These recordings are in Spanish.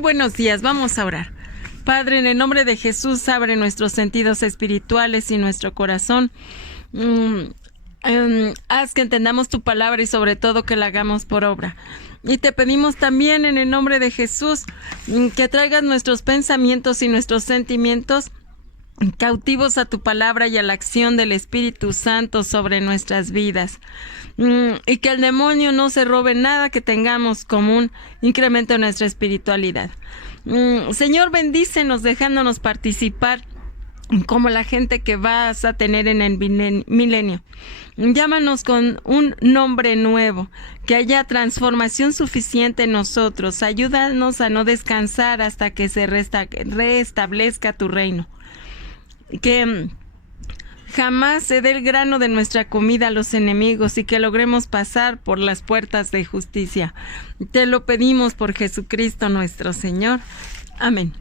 Buenos días, vamos a orar. Padre, en el nombre de Jesús, abre nuestros sentidos espirituales y nuestro corazón. Haz que entendamos tu palabra y sobre todo que la hagamos por obra. Y te pedimos también en el nombre de Jesús que traigas nuestros pensamientos y nuestros sentimientos cautivos a tu palabra y a la acción del Espíritu Santo sobre nuestras vidas. Y que el demonio no se robe nada que tengamos como un incremento en nuestra espiritualidad. Señor, bendícenos dejándonos participar como la gente que vas a tener en el milenio. Llámanos con un nombre nuevo, que haya transformación suficiente en nosotros. Ayúdanos a no descansar hasta que se restablezca tu reino. Que jamás se dé el grano de nuestra comida a los enemigos y que logremos pasar por las puertas de justicia. Te lo pedimos por Jesucristo nuestro Señor. Amén.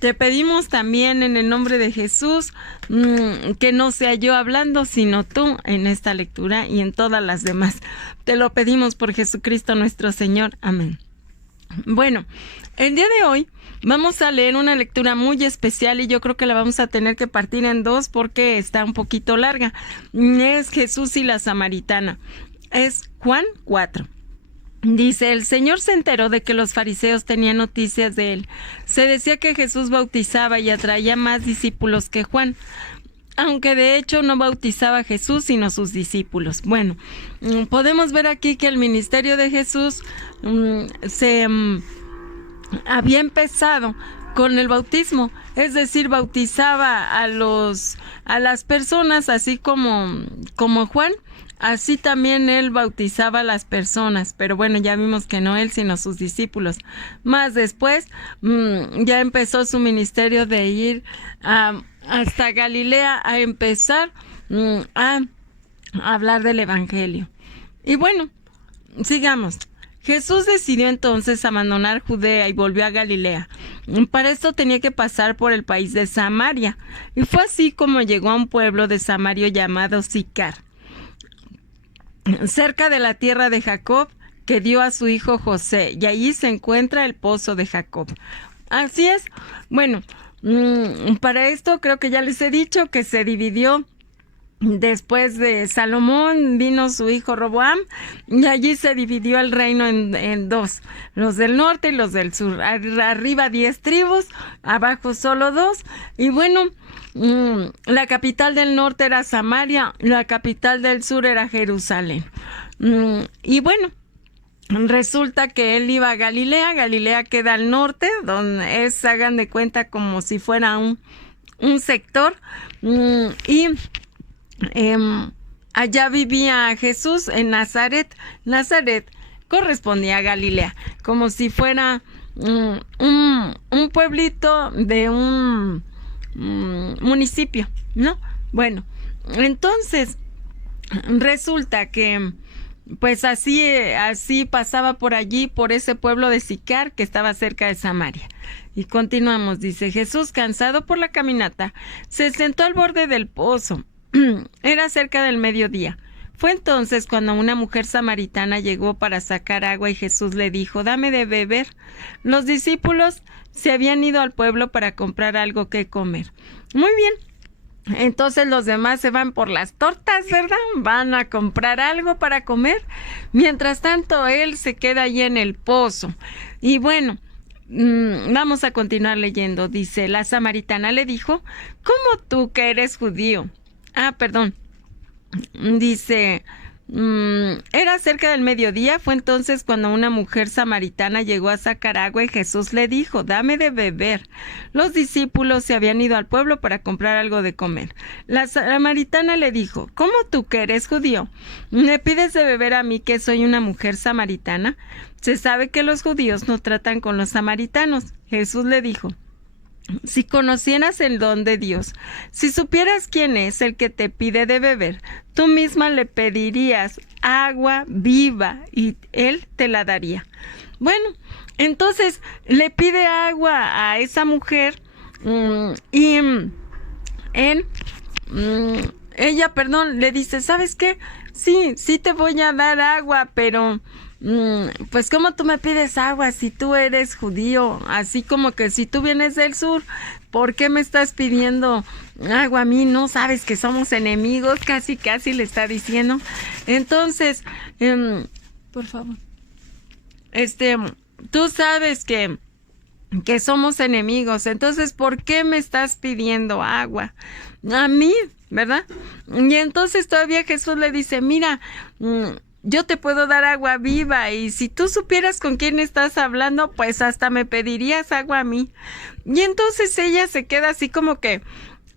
Te pedimos también en el nombre de Jesús que no sea yo hablando, sino tú en esta lectura y en todas las demás. Te lo pedimos por Jesucristo nuestro Señor. Amén. Bueno, el día de hoy vamos a leer una lectura muy especial y yo creo que la vamos a tener que partir en dos porque está un poquito larga. Es Jesús y la Samaritana. Es Juan 4. Dice, el Señor se enteró de que los fariseos tenían noticias de él. Se decía que Jesús bautizaba y atraía más discípulos que Juan, aunque de hecho no bautizaba a Jesús sino sus discípulos. Bueno, podemos ver aquí que el ministerio de Jesús había empezado con el bautismo, es decir, bautizaba a las personas así como Juan. Así también él bautizaba a las personas, pero bueno, ya vimos que no él, sino sus discípulos. Más después, ya empezó su ministerio de ir hasta Galilea a empezar a hablar del Evangelio. Y bueno, sigamos. Jesús decidió entonces abandonar Judea y volvió a Galilea. Para esto tenía que pasar por el país de Samaria. Y fue así como llegó a un pueblo de Samaria llamado Sicar, cerca de la tierra de Jacob, que dio a su hijo José, y allí se encuentra el pozo de Jacob. Así es. Bueno, para esto creo que ya les he dicho que se dividió. Después de Salomón vino su hijo Roboam y allí se dividió el reino en dos, los del norte y los del sur. Arriba 10 tribus, abajo solo 2. Y bueno, la capital del norte era Samaria, la capital del sur era Jerusalén. Y bueno, resulta que él iba a Galilea. Galilea queda al norte, donde es, hagan de cuenta, como si fuera un sector. Allá vivía Jesús en Nazaret. Nazaret correspondía a Galilea, como si fuera un pueblito de un municipio, ¿no? Bueno, entonces resulta que pues así pasaba por allí, por ese pueblo de Sicar que estaba cerca de Samaria. Y continuamos, dice, Jesús, cansado por la caminata, se sentó al borde del pozo. Era cerca del mediodía. Fue entonces cuando una mujer samaritana llegó para sacar agua y Jesús le dijo, dame de beber. Los discípulos se habían ido al pueblo para comprar algo que comer. Muy bien. Entonces los demás se van por las tortas, ¿verdad? Van a comprar algo para comer. Mientras tanto, él se queda allí en el pozo. Y bueno, vamos a continuar leyendo. Dice, la samaritana le dijo, ¿cómo tú que eres judío? Dice, era cerca del mediodía, fue entonces cuando una mujer samaritana llegó a sacar agua y Jesús le dijo, dame de beber. Los discípulos se habían ido al pueblo para comprar algo de comer. La samaritana le dijo, ¿cómo tú que eres judío me pides de beber a mí que soy una mujer samaritana? Se sabe que los judíos no tratan con los samaritanos. Jesús le dijo, si conocieras el don de Dios, si supieras quién es el que te pide de beber, tú misma le pedirías agua viva y él te la daría. Bueno, entonces le pide agua a esa mujer y ella le dice, ¿sabes qué? Sí te voy a dar agua, pero pues ¿cómo tú me pides agua si tú eres judío? Así como que si tú vienes del sur, ¿por qué me estás pidiendo agua a mí? ¿No sabes que somos enemigos? Casi le está diciendo. Entonces, por favor, tú sabes que somos enemigos, entonces ¿por qué me estás pidiendo agua a mí, verdad? Y entonces todavía Jesús le dice, mira, yo te puedo dar agua viva, y si tú supieras con quién estás hablando, pues hasta me pedirías agua a mí. Y entonces ella se queda así como que,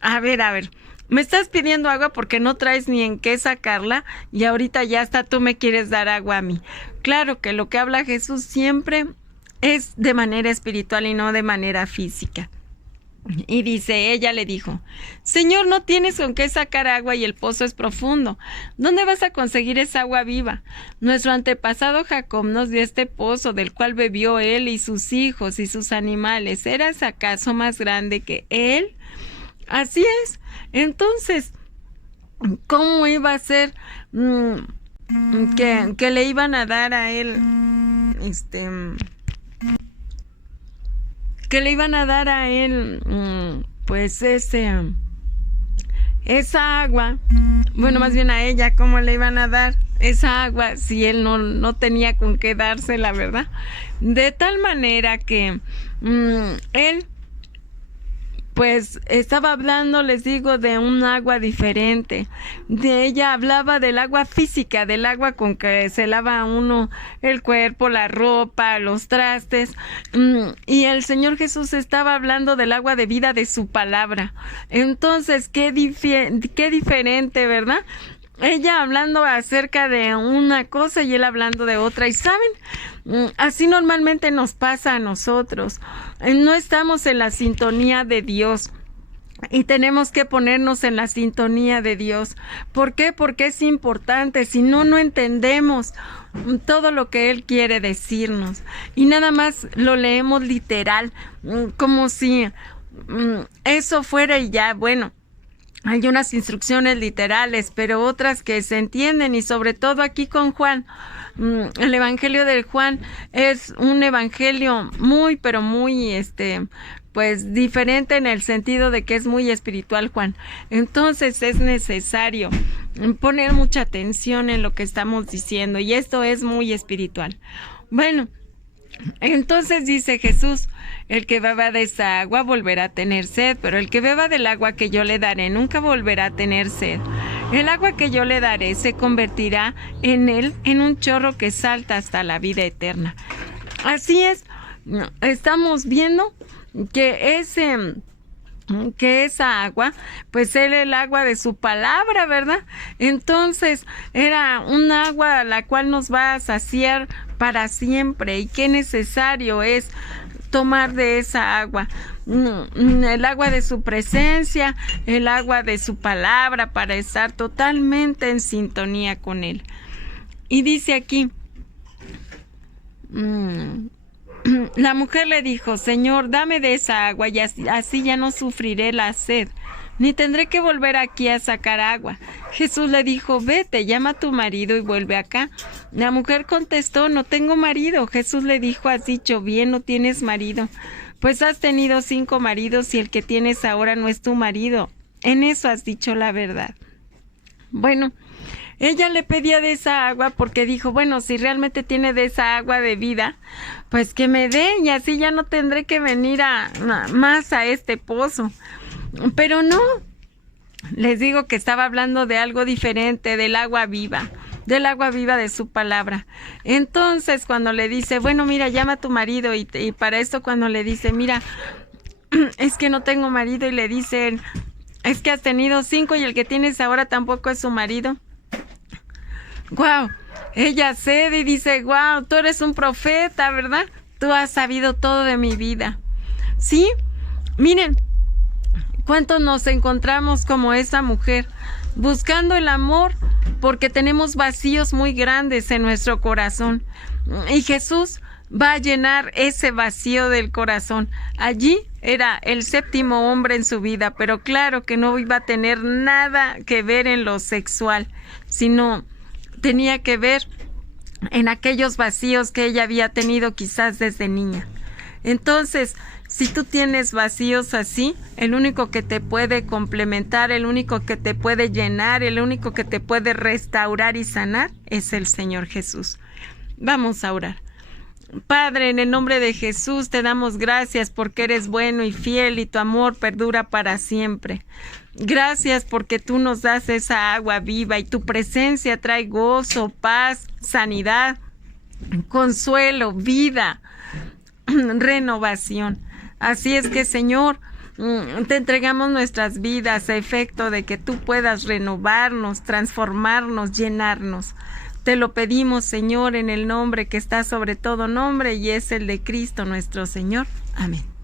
a ver, me estás pidiendo agua porque no traes ni en qué sacarla, y ahorita ya hasta tú me quieres dar agua a mí. Claro que lo que habla Jesús siempre es de manera espiritual y no de manera física. Y dice, ella le dijo, Señor, no tienes con qué sacar agua y el pozo es profundo. ¿Dónde vas a conseguir esa agua viva? Nuestro antepasado Jacob nos dio este pozo, del cual bebió él y sus hijos y sus animales. ¿Eras acaso más grande que él? Así es. Entonces, ¿cómo iba a ser que le iban a dar a él que le iban a dar a él pues esa agua? Bueno, más bien a ella, ¿cómo le iban a dar esa agua si él no tenía con qué dársela, verdad? De tal manera que él pues estaba hablando, les digo, de un agua diferente. De ella hablaba del agua física, del agua con que se lava uno el cuerpo, la ropa, los trastes. Y el Señor Jesús estaba hablando del agua de vida de su palabra. Entonces, qué diferente, ¿verdad? Ella hablando acerca de una cosa y él hablando de otra. Y ¿saben? Así normalmente nos pasa a nosotros. No estamos en la sintonía de Dios. Y tenemos que ponernos en la sintonía de Dios. ¿Por qué? Porque es importante. Si no entendemos todo lo que Él quiere decirnos. Y nada más lo leemos literal, como si eso fuera y ya, bueno. Hay unas instrucciones literales, pero otras que se entienden, y sobre todo aquí con Juan. El evangelio de Juan es un evangelio muy, pero muy, pues diferente en el sentido de que es muy espiritual, Juan. Entonces es necesario poner mucha atención en lo que estamos diciendo, y esto es muy espiritual. Bueno, entonces dice Jesús, el que beba de esa agua volverá a tener sed, pero el que beba del agua que yo le daré nunca volverá a tener sed. El agua que yo le daré se convertirá en él en un chorro que salta hasta la vida eterna. Así es, estamos viendo que esa agua, pues era el agua de su palabra, ¿verdad? Entonces era un agua a la cual nos va a saciar para siempre, y qué necesario es tomar de esa agua, el agua de su presencia, el agua de su palabra, para estar totalmente en sintonía con él. Y dice aquí, la mujer le dijo, Señor, dame de esa agua, y así ya no sufriré la sed, ni tendré que volver aquí a sacar agua. Jesús le dijo, vete, llama a tu marido y vuelve acá. La mujer contestó, no tengo marido. Jesús le dijo, has dicho bien, no tienes marido, pues has tenido 5 maridos y el que tienes ahora no es tu marido. En eso has dicho la verdad. Bueno, ella le pedía de esa agua porque dijo, bueno, si realmente tiene de esa agua de vida, pues que me dé, y así ya no tendré que venir más a este pozo. Pero no, les digo que estaba hablando de algo diferente, del agua viva de su palabra. Entonces cuando le dice, bueno, mira, llama a tu marido, y para esto cuando le dice, mira, es que no tengo marido, y le dicen, es que has tenido 5 y el que tienes ahora tampoco es su marido. Wow, ella cede y dice, wow, tú eres un profeta, ¿verdad? Tú has sabido todo de mi vida. Sí, miren, ¿cuántos nos encontramos como esa mujer? Buscando el amor porque tenemos vacíos muy grandes en nuestro corazón. Y Jesús va a llenar ese vacío del corazón. Allí era el 7º hombre en su vida, pero claro que no iba a tener nada que ver en lo sexual, sino tenía que ver en aquellos vacíos que ella había tenido quizás desde niña. Entonces, si tú tienes vacíos así, el único que te puede complementar, el único que te puede llenar, el único que te puede restaurar y sanar es el Señor Jesús. Vamos a orar. Padre, en el nombre de Jesús te damos gracias porque eres bueno y fiel y tu amor perdura para siempre. Gracias porque tú nos das esa agua viva y tu presencia trae gozo, paz, sanidad, consuelo, vida, renovación. Así es que, Señor, te entregamos nuestras vidas a efecto de que tú puedas renovarnos, transformarnos, llenarnos. Te lo pedimos, Señor, en el nombre que está sobre todo nombre y es el de Cristo nuestro Señor. Amén.